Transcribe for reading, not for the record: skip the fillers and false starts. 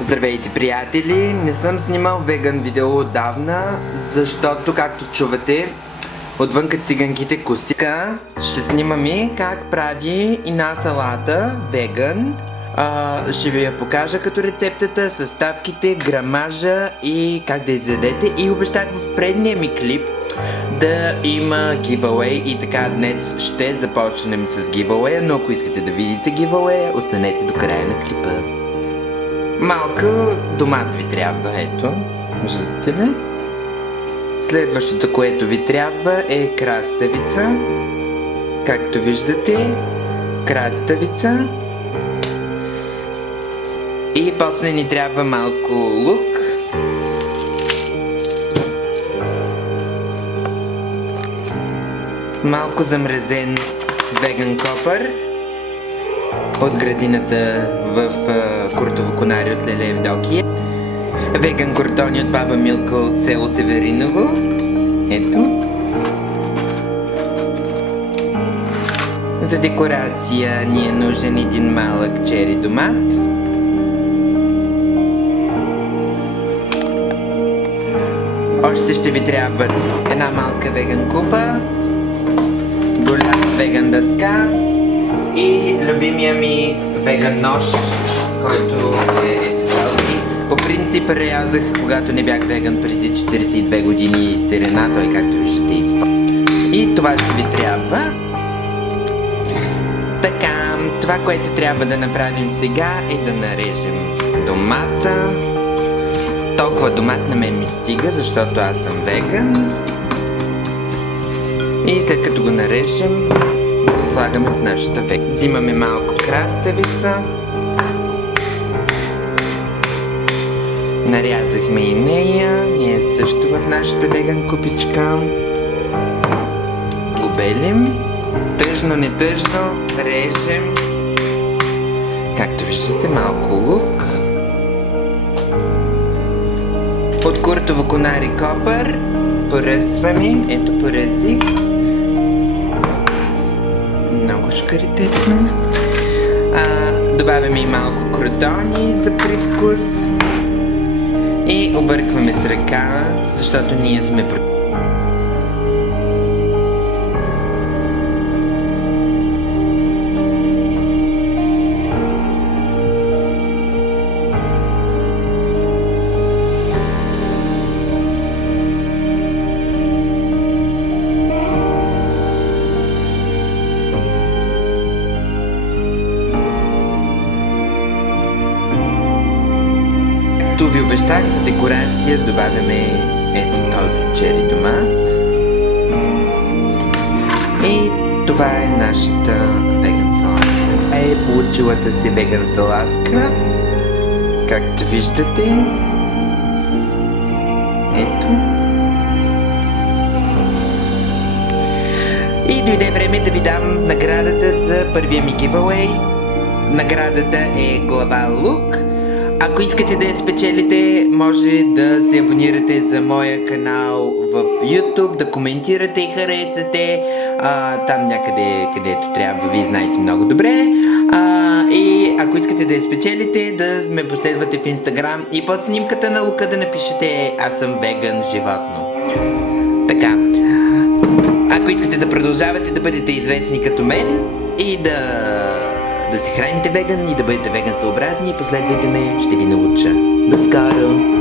Здравейте, приятели! Не съм снимал веган видео отдавна, защото, както чувате, отвънка циганките косика. Ще снимаме как прави една салата веган. Ще ви я покажа като рецептата, съставките, грамажа и как да изядете. И обещах в предния ми клип да има giveaway и така днес ще започнем с giveaway, но ако искате да видите giveaway, останете до края на клипа. Малка домат ви трябва, ето, виждате ли? Следващото, което ви трябва е краставица, както виждате, краставица. И после ни трябва малко лук. Малко замразен веган копър от градината в Куртово Конари от Леля Евдокия. Веган кордони от баба Милка от село Севериново. Ето. За декорация ни е нужен един малък чери домат. Още ще ви трябват една малка веган купа, голяма веган дъска и любимия ми веган нож, който е ето този. По принцип рязах, когато не бях веган преди 42 години сирена, той както виждате изпа. И това ще ви трябва. Така, това, което трябва да направим сега е да нарежем домата. Толкова домат на мен ми стига, защото аз съм веган. И след като го нарежем, го слагаме в нашата веган. Взимаме малко краставица. Нарязахме и нея. Ние също в нашата веган купичка. Го белим. Тъжно, не тъжно. Режем. Както виждате, малко лук. От Куртово Конари копър. Поръсваме. Ето, поръсих. Много шкаритетно. Добавяме и малко кротони за привкус. И объркваме с ръка, защото ние сме Както ви обещах, за декорация добавяме ето този чери домат. И това е нашата веган салатка. Това е получилата се веган салатка. Както виждате. Ето. И дойде време да ви дам наградата за първия ми giveaway. Наградата е глава лук. Ако искате да я спечелите, може да се абонирате за моя канал в YouTube, да коментирате и харесате там някъде, където трябва, вие знаете много добре. И ако искате да я спечелите, да ме последвате в Instagram и под снимката на лука да напишете "Аз съм веган животно". Така, ако искате да продължавате да бъдете известни като мен и да се храните веган и да бъдете веган съобразни, последвайте ме, ще ви науча. До скоро!